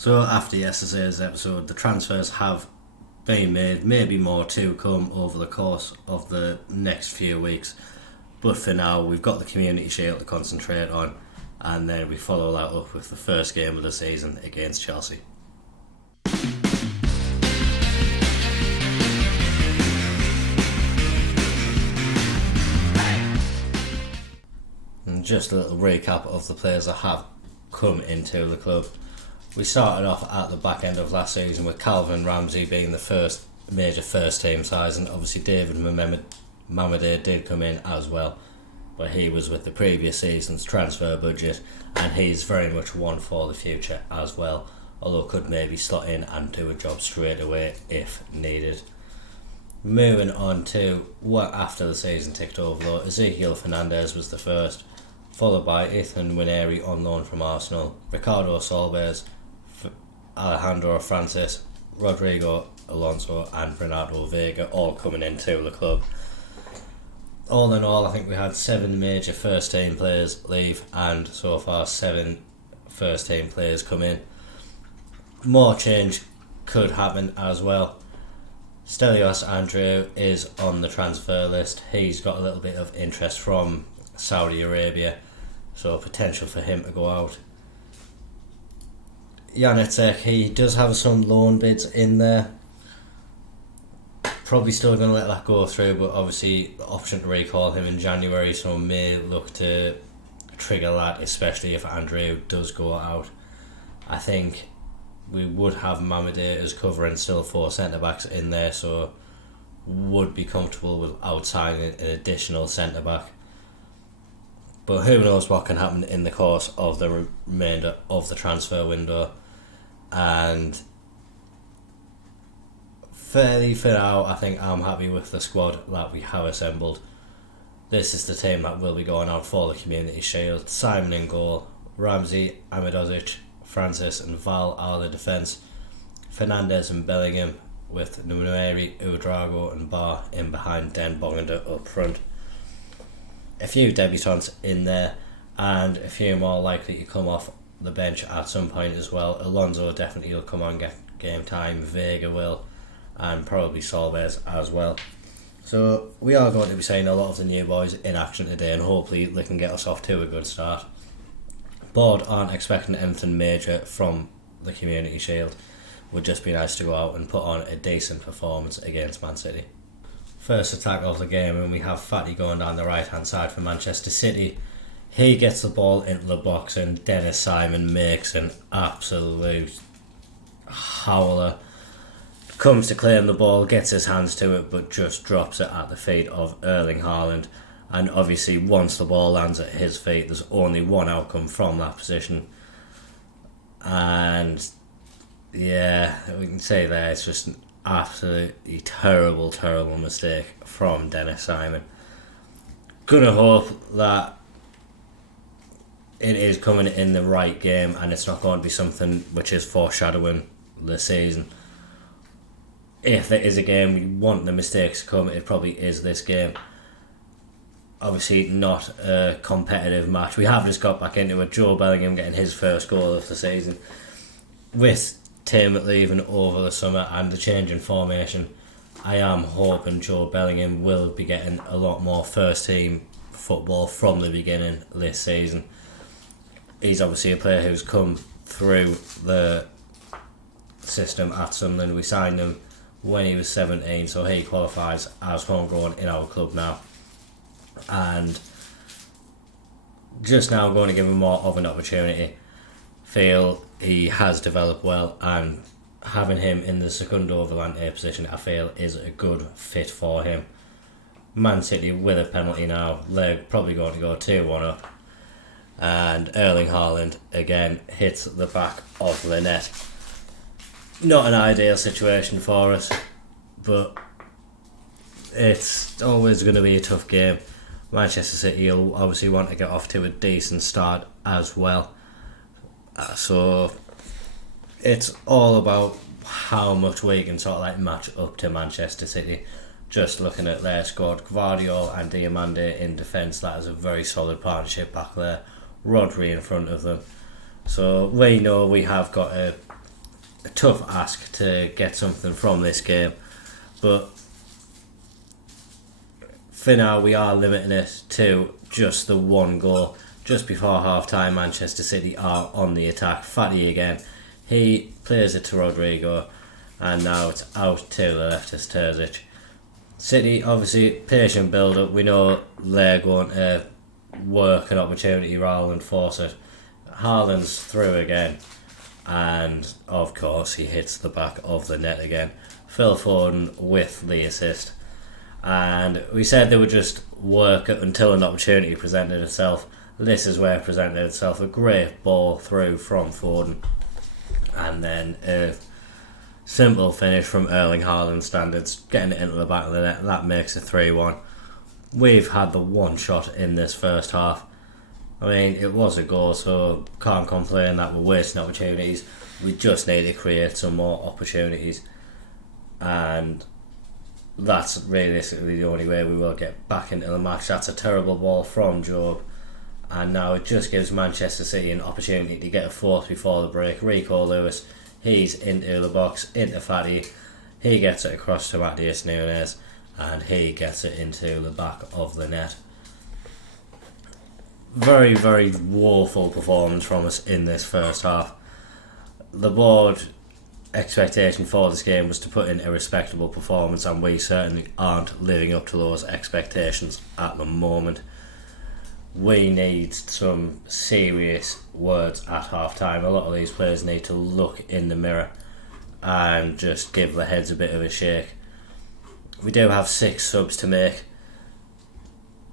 So after yesterday's episode, the transfers have been made, maybe more to come over the course of the next few weeks. But for now, we've got the Community Shield to concentrate on, and then we follow that up with the first game of the season against Chelsea. And just a little recap of the players that have come into the club. We started off at the back end of last season with Calvin Ramsey being the first major first team size, and obviously David Mamadou did come in as well, but he was with the previous season's transfer budget, and he's very much one for the future as well, although could maybe slot in and do a job straight away if needed. Moving on to what after the season ticked over though, Ezekiel Fernandez was the first, followed by Ethan Nwaneri on loan from Arsenal, Ricardo Solbes, Alejandro Francis, Rodrigo Alonso and Renato Vega all coming into the club. All in all, I think we had 7 major first team players leave, and so far 7 first team players come in. More change could happen as well. Stelios Andreu is on the transfer list. He's got a little bit of interest from Saudi Arabia, so potential for him to go out. Janacek, he does have some loan bids in there. Probably still going to let that go through, but obviously the option to recall him in January, so may look to trigger that, especially if Andreu does go out. I think we would have Mamadou as covering still 4 centre-backs in there, so would be comfortable with signing an additional centre-back. But who knows what can happen in the course of the remainder of the transfer window. And fairly for now, I think I'm happy with the squad that we have assembled. This is the team that will be going out for the Community Shield. Simon in goal, Ramsey, Amidozic, Francis and Val are the defence. Fernandez and Bellingham with Nwaneri, Udrago and Barr in behind, Den Boganda up front. A few debutants in there and a few more likely to come off the bench at some point as well. Alonso definitely will come on, get game time, Vega will, and probably Solbes as well. So we are going to be seeing a lot of the new boys in action today, and hopefully they can get us off to a good start. Board aren't expecting anything major from the Community Shield. Would just be nice to go out and put on a decent performance against Man City. First attack of the game, and we have Fatty going down the right hand side for Manchester City. He gets the ball into the box and Dennis Simon makes an absolute howler. Comes to claim the ball, gets his hands to it, but just drops it at the feet of Erling Haaland. And obviously once the ball lands at his feet, there's only one outcome from that position. And yeah, we can say that it's just an absolutely terrible mistake from Dennis Simon. Gonna hope that it is coming in the right game and it's not going to be something which is foreshadowing the season. If there is a game we want the mistakes to come, it probably is this game. Obviously not a competitive match. We have just got back into it. Joe Bellingham getting his first goal of the season. With Tim leaving over the summer and the change in formation, I am hoping Joe Bellingham will be getting a lot more first team football from the beginning this season. He's obviously a player who's come through the system at Sunderland. We signed him when he was 17, so he qualifies as homegrown in our club now. And just now going to give him more of an opportunity. Feel he has developed well, and having him in the Secundo Volante position I feel is a good fit for him. Man City with a penalty now, they're probably going to go 2-1 up, and Erling Haaland again hits the back of the net. Not an ideal situation for us, but it's always going to be a tough game. Manchester City will obviously want to get off to a decent start as well. So it's all about how much we can sort of like match up to Manchester City. Just looking at their squad, Gvardiol and Diamande in defence, that is a very solid partnership back there. Rodri in front of them. So we know we have got to a tough ask to get something from this game, but for now we are limiting it to just the one goal. Just before half time, Manchester City are on the attack. Fatty again, he plays it to Rodrigo, and now it's out to the leftist Terzic. City, obviously, patient build up. We know they're going to work an opportunity rather than force it. Haaland's through again, and of course he hits the back of the net again. Phil Foden with the assist. And we said they would just work it until an opportunity presented itself. This is where it presented itself. A great ball through from Foden, and then a simple finish from Erling Haaland standards, getting it into the back of the net. That makes it 3-1. We've had the one shot in this first half. I mean, it was a goal, so can't complain that we're wasting opportunities. We just need to create some more opportunities, and that's realistically the only way we will get back into the match. That's a terrible ball from Job, and now it just gives Manchester City an opportunity to get a fourth before the break. Rico Lewis, he's into the box, into Fatty, he gets it across to Matheus Nunes, and he gets it into the back of the net. Very, very woeful performance from us in this first half. The board expectation for this game was to put in a respectable performance, and we certainly aren't living up to those expectations at the moment. We need some serious words at half time. A lot of these players need to look in the mirror and just give their heads a bit of a shake. We do have 6 subs to make.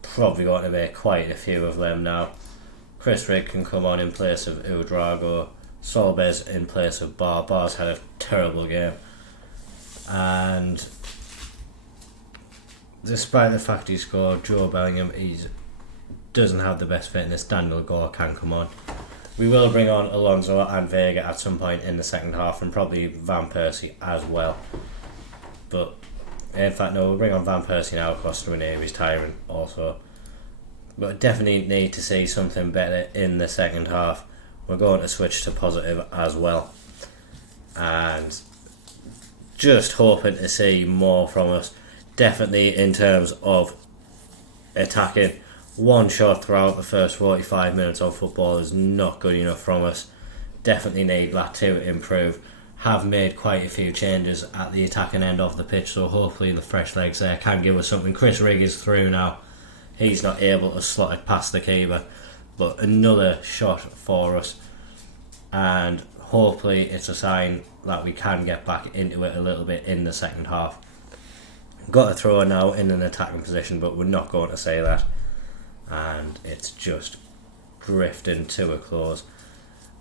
Probably going to make quite a few of them now. Chris Rigg can come on in place of Udrago. Solbes in place of Bar. Bar's had a terrible game, and despite the fact he scored, Joe Bellingham, he doesn't have the best fitness. Daniel Gore can come on. We will bring on Alonso and Vega at some point in the second half, and probably Van Persie as well. But in fact, no, we'll bring on Van Persie now. Costa He's tiring also. But definitely need to see something better in the second half. We're going to switch to positive as well, and just hoping to see more from us. Definitely in terms of attacking. One shot throughout the first 45 minutes of football is not good enough from us. Definitely need that to improve. Have made quite a few changes at the attacking end of the pitch, so hopefully the fresh legs there can give us something. Chris Rigg is through now. He's not able to slot it past the keeper, but another shot for us, and hopefully it's a sign that we can get back into it a little bit in the second half. Got a throw now in an attacking position, but we're not going to say that, and it's just drifting to a close.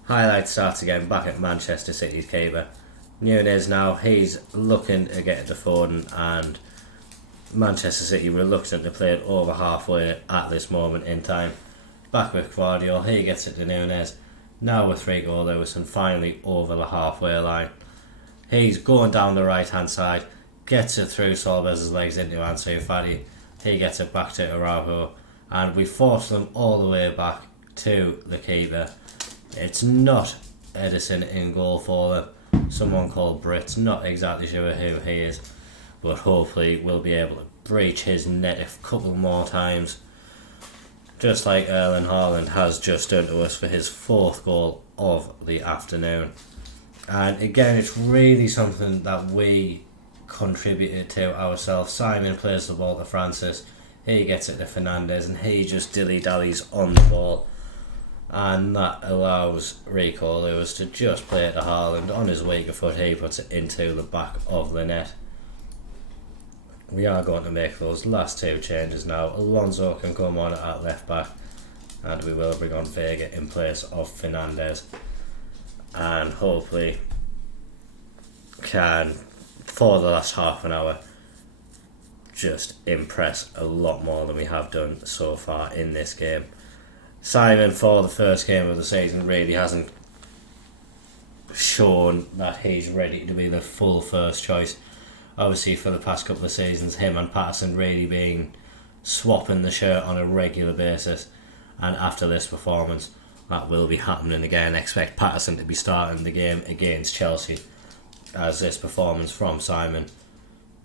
Highlight starts again back at Manchester City's keeper. Nunes now, he's looking to get it to Foden, and Manchester City reluctant to play it over halfway at this moment in time. Back with Guardiola, he gets it to Nunes. Now with Rico Lewis, and finally over the halfway line. He's going down the right hand side, gets it through Solbes' legs into Ansu Fati. He gets it back to Araujo, and we force them all the way back to the keeper. It's not Edison in goal for them. Someone called Brits, not exactly sure who he is, but hopefully we'll be able to breach his net a couple more times, just like Erling Haaland has just done to us for his 4th goal of the afternoon. And again, it's really something that we contributed to ourselves. Simon plays the ball to Francis, he gets it to Fernandes, and he just dilly-dallies on the ball, and that allows Rico Lewis to just play it to Haaland. On his weaker foot, he puts it into the back of the net. We are going to make those last 2 changes now. Alonso can come on at left back, and we will bring on Vega in place of Fernandes, and hopefully can, for the last half an hour, just impress a lot more than we have done so far in this game. Simon, for the first game of the season, really hasn't shown that he's ready to be the full first choice. Obviously, for the past couple of seasons, him and Patterson really been swapping the shirt on a regular basis, and after this performance, that will be happening again. Expect Patterson to be starting the game against Chelsea, as this performance from Simon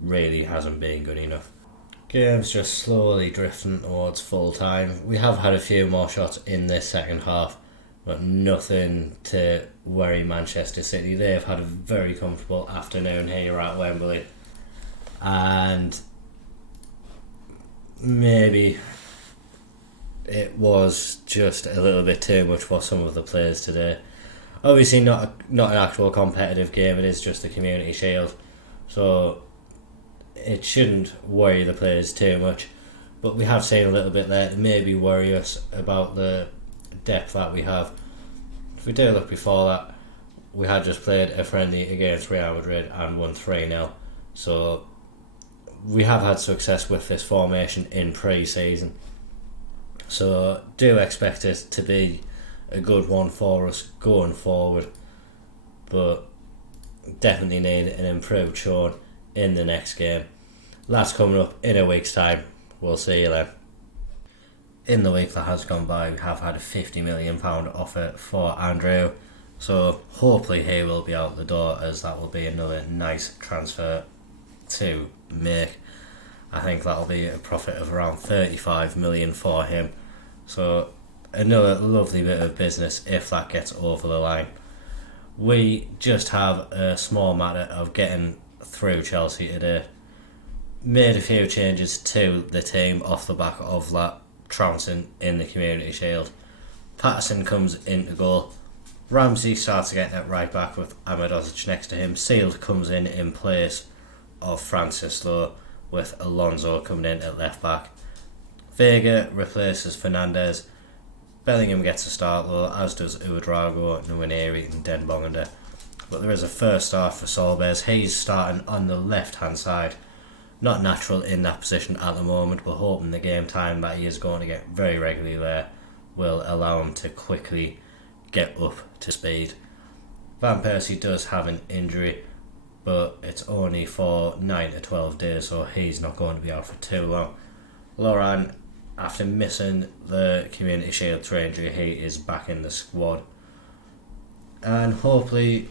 really hasn't been good enough. Game's just slowly drifting towards full time. We have had a few more shots in this second half, but nothing to worry Manchester City. They've had a very comfortable afternoon here at Wembley, and maybe it was just a little bit too much for some of the players today. Obviously not an actual competitive game, it is just the Community Shield, so it shouldn't worry the players too much, but we have seen a little bit there to maybe worry us about the depth that we have. If we do look before that, we had just played a friendly against Real Madrid and won 3-0, so we have had success with this formation in pre-season, so do expect it to be a good one for us going forward, but definitely need an improved showing in the next game. That's coming up in a week's time. We'll see you then. In the week that has gone by, we have had a £50 million offer for Andrew, so hopefully he will be out the door, as that will be another nice transfer to make. I think that'll be a profit of around 35 million for him, so another lovely bit of business if that gets over the line. We just have a small matter of getting through Chelsea today. Made a few changes to the team off the back of that trouncing in the Community Shield. Patterson comes into goal. Ramsey starts getting it right back with Amidozic next to him. Sealed comes in place of Francis Lowe, with Alonso coming in at left back. Vega replaces Fernandes. Bellingham gets a start though, as does Ouedraogo, Nwaneri and Den Bonganda. But there is a first start for Solbes. He's starting on the left hand side. Not natural in that position at the moment, but hoping the game time that he is going to get very regularly there will allow him to quickly get up to speed. Van Persie does have an injury, but it's only for 9 to 12 days, so he's not going to be out for too long. Loran, after missing the Community Shield through injury, he is back in the squad. And hopefully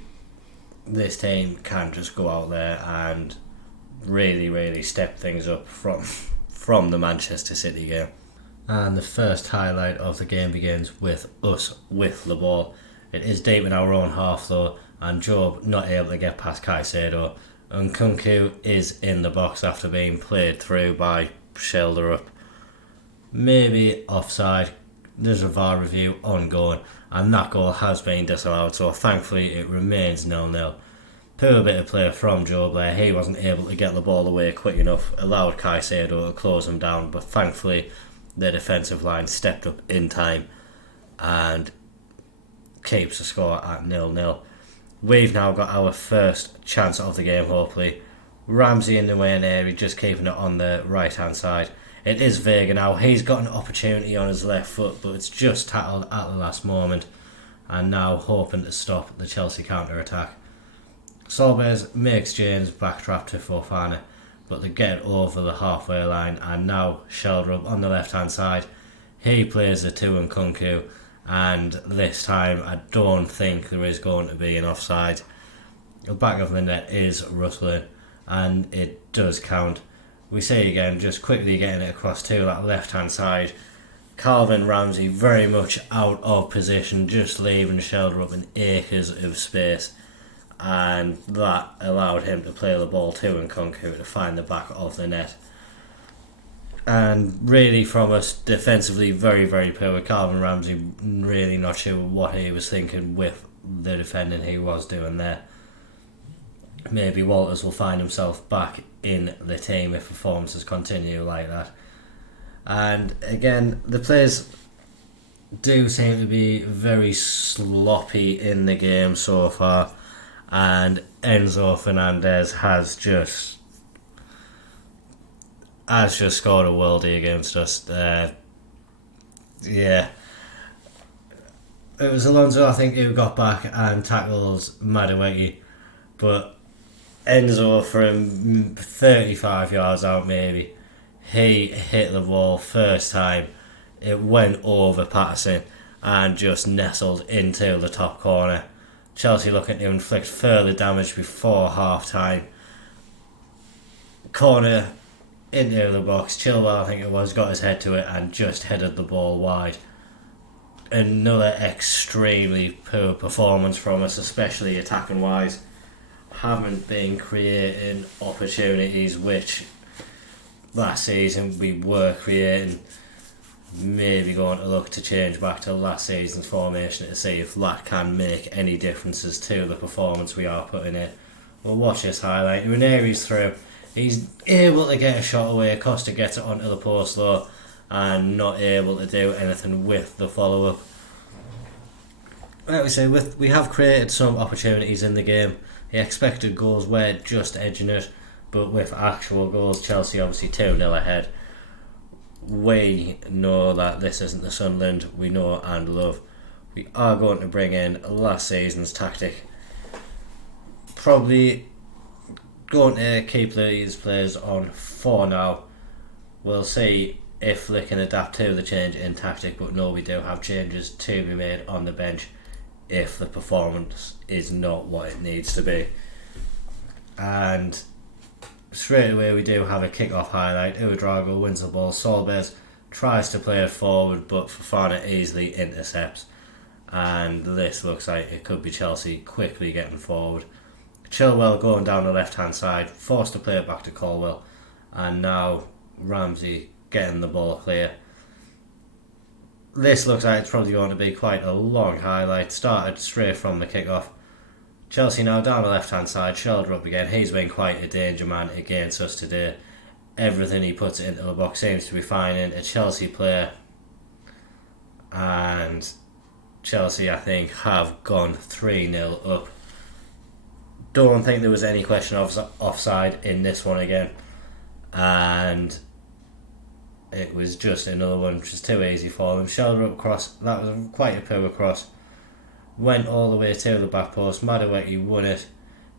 this team can just go out there and really step things up from the Manchester City game. And the first highlight of the game begins with us with the ball. It is deep in our own half though, and Job not able to get past Caicedo, and Nkunku is in the box after being played through by Shelderup. Maybe offside. There's a VAR review ongoing, and that goal has been disallowed, so thankfully it remains 0-0. Poor bit of play from Job there. He wasn't able to get the ball away quick enough, allowed Caicedo to close him down, but thankfully the defensive line stepped up in time and keeps the score at 0-0. We've now got our first chance of the game, hopefully. Ramsey in the Nwaneri just keeping it on the right hand side. It is Vega now. He's got an opportunity on his left foot, but it's just tackled at the last moment, and now hoping to stop the Chelsea counter-attack. Solbes makes James backtrap to Fofana, but they get over the halfway line, and now Sheldrup on the left hand side. He plays the two Nkunku, and this time I don't think there is going to be an offside. The back of the net is rustling, and it does count. We see again, just quickly getting it across to that left hand side. Calvin Ramsey very much out of position, just leaving Sheldrup in acres of space, and that allowed him to play the ball to Nkunku to find the back of the net. And really from us defensively, very poor. Calvin Ramsey really not sure what he was thinking with the defending he was doing there. Maybe Walters will find himself back in the team if performances continue like that. And again, the players do seem to be very sloppy in the game so far, and Enzo Fernandez has just scored a worldie against us. Yeah, it was Alonso, I think, who got back and tackles Madueke, but Enzo from 35 yards out maybe, he hit the ball first time, it went over Patterson, and just nestled into the top corner. Chelsea looking to inflict further damage before half time. Corner into the box. Chilwell, I think it was, got his head to it and just headed the ball wide. Another extremely poor performance from us, especially attacking wise. Haven't been creating opportunities which last season we were creating. Maybe going to look to change back to last season's formation to see if that can make any differences to the performance we are putting in. We'll watch this highlight. Ranieri's through. He's able to get a shot away. Costa gets it onto the post though, and not able to do anything with the follow-up. Like we say, we have created some opportunities in the game. The expected goals were just edging it, but with actual goals, Chelsea obviously 2-0 ahead. We know that this isn't the Sunderland we know and love. We are going to bring in last season's tactic. Probably going to keep these players on for now. We'll see if they can adapt to the change in tactic, but no, we do have changes to be made on the bench if the performance is not what it needs to be. And straight away we do have a kick-off highlight. Ouedraogo wins the ball. Solbes tries to play it forward, but Fofana easily intercepts. And this looks like it could be Chelsea quickly getting forward. Chilwell going down the left-hand side, forced to play it back to Colwill. And now Ramsey getting the ball clear. This looks like it's probably going to be quite a long highlight. Started straight from the kick-off. Chelsea now down the left-hand side, shoulder up again. He's been quite a danger man against us today. Everything he puts into the box seems to be finding a Chelsea player. And Chelsea, I think, have gone 3-0 up. Don't think there was any question of offside in this one again. And it was just another one which was too easy for them. Shoulder up cross, that was quite a poor cross. Went all the way to the back post. Madueke won it.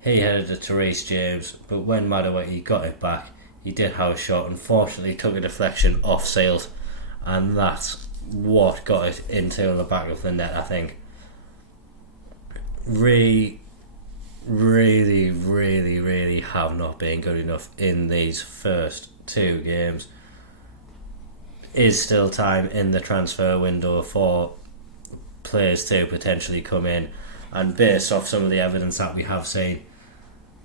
He headed it to Reece James, but when Madueke got it back, he did have a shot. Unfortunately, took a deflection off Seals, and that's what got it into the back of the net, I think. Really have not been good enough in these first two games. Is still time in the transfer window for players to potentially come in, and based off some of the evidence that we have seen,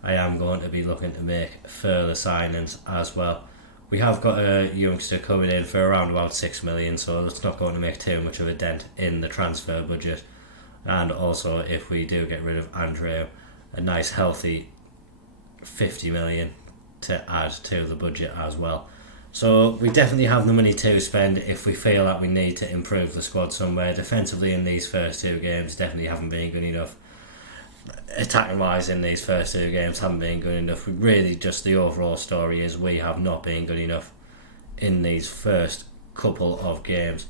I am going to be looking to make further signings as well. We have got a youngster coming in for around about 6 million, so it's not going to make too much of a dent in the transfer budget. And also, if we do get rid of Andreu, a nice healthy 50 million to add to the budget as well. So we definitely have the money to spend if we feel that we need to improve the squad somewhere. Defensively in these first two games definitely haven't been good enough. Attacking wise in these first two games haven't been good enough. Really just the overall story is we have not been good enough in these first couple of games.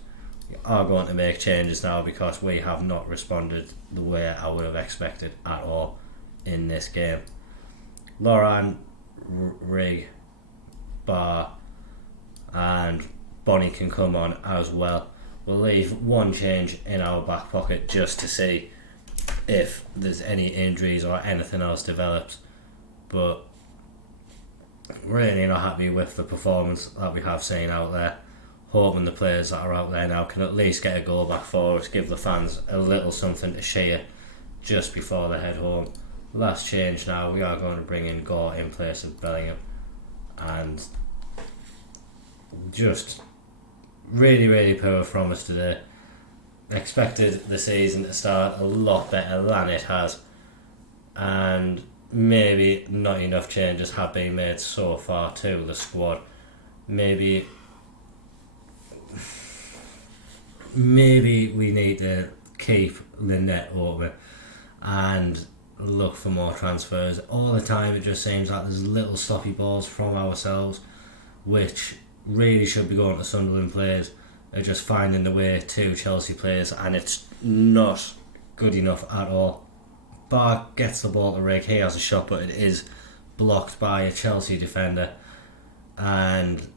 We are going to make changes now because we have not responded the way I would have expected at all in this game. Loran, Rig, Bar and Bonnie can come on as well. We'll leave one change in our back pocket just to see if there's any injuries or anything else develops, but really not happy with the performance that we have seen out there. Hoping the players that are out there now can at least get a goal back for us, give the fans a little something to cheer just before they head home. Last change now, we are going to bring in Gore in place of Bellingham, and just really poor from us today. Expected the season to start a lot better than it has, and maybe not enough changes have been made so far to the squad. Maybe we need to keep the net open and look for more transfers. All the time it just seems like there's little sloppy balls from ourselves which really should be going to Sunderland players, are just finding the way to Chelsea players, and it's not good enough at all. Bark gets the ball to Rig, he has a shot but it is blocked by a Chelsea defender, and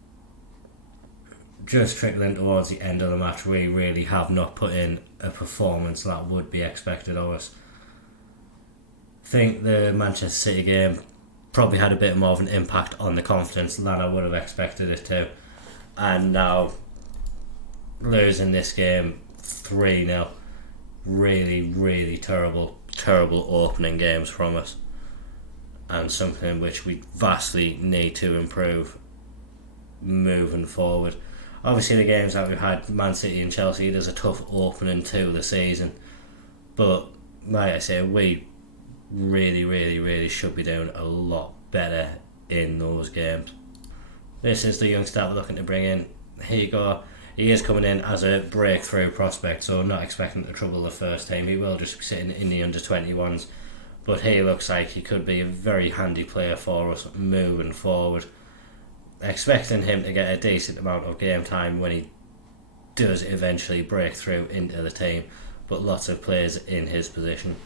just trickling towards the end of the match we really have not put in a performance that would be expected of us. I think the Manchester City game probably had a bit more of an impact on the confidence than I would have expected it to. And now losing this game 3-0, really terrible opening games from us, and something which we vastly need to improve moving forward. Obviously the games that we've had, Man City and Chelsea, there's a tough opening to the season, but like I say, we really should be doing a lot better in those games. This is the youngster we're looking to bring in. Here you go. He is coming in as a breakthrough prospect, so I'm not expecting to trouble the first team. He will just be sitting in the under-21s, but he looks like he could be a very handy player for us moving forward. Expecting him to get a decent amount of game time when he does eventually break through into the team, but lots of players in his position.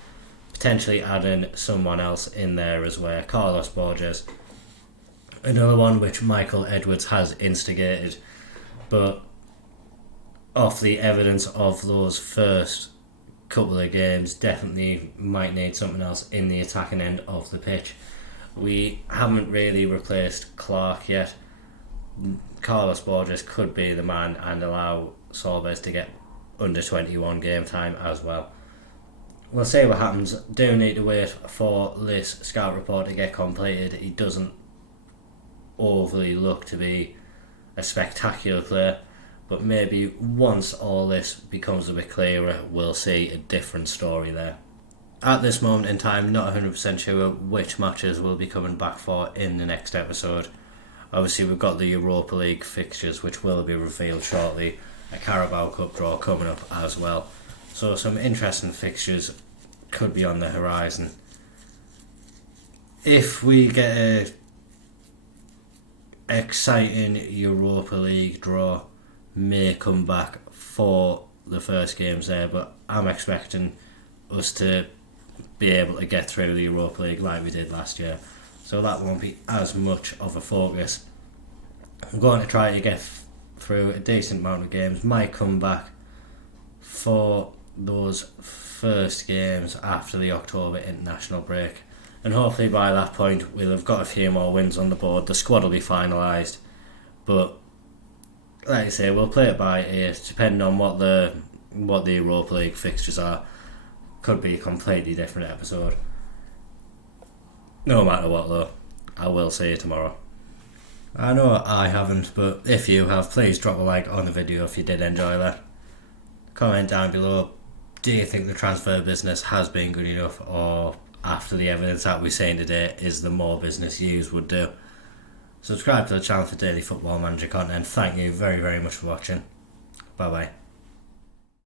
Potentially adding someone else in there as well. Carlos Borges, another one which Michael Edwards has instigated, but off the evidence of those first couple of games, definitely might need something else in the attacking end of the pitch. We haven't really replaced Clark yet. Carlos Borges could be the man and allow Solves to get under 21 game time as well. We'll see what happens. Do need to wait for this scout report to get completed. He doesn't overly look to be a spectacular player, but maybe once all this becomes a bit clearer, we'll see a different story there. At this moment in time, not 100% sure which matches we'll be coming back for in the next episode. Obviously we've got the Europa League fixtures which will be revealed shortly, a Carabao Cup draw coming up as well. So some interesting fixtures could be on the horizon. If we get a exciting Europa League draw, may come back for the first games there, but I'm expecting us to be able to get through the Europa League like we did last year, so that won't be as much of a focus. I'm going to try to get through a decent amount of games, might come back for those first games after the October international break, and hopefully by that point we'll have got a few more wins on the board. The squad will be finalised, but like I say, we'll play it by ear depending on what the Europa League fixtures are. Could be a completely different episode. No matter what though, I will see you tomorrow. I know I haven't, but if you have, please drop a like on the video if you did enjoy that. Comment down below, do you think the transfer business has been good enough, or after the evidence that we're seeing today, is there more business you would do? Subscribe to the channel for daily Football Manager content. Thank you very much for watching. Bye bye.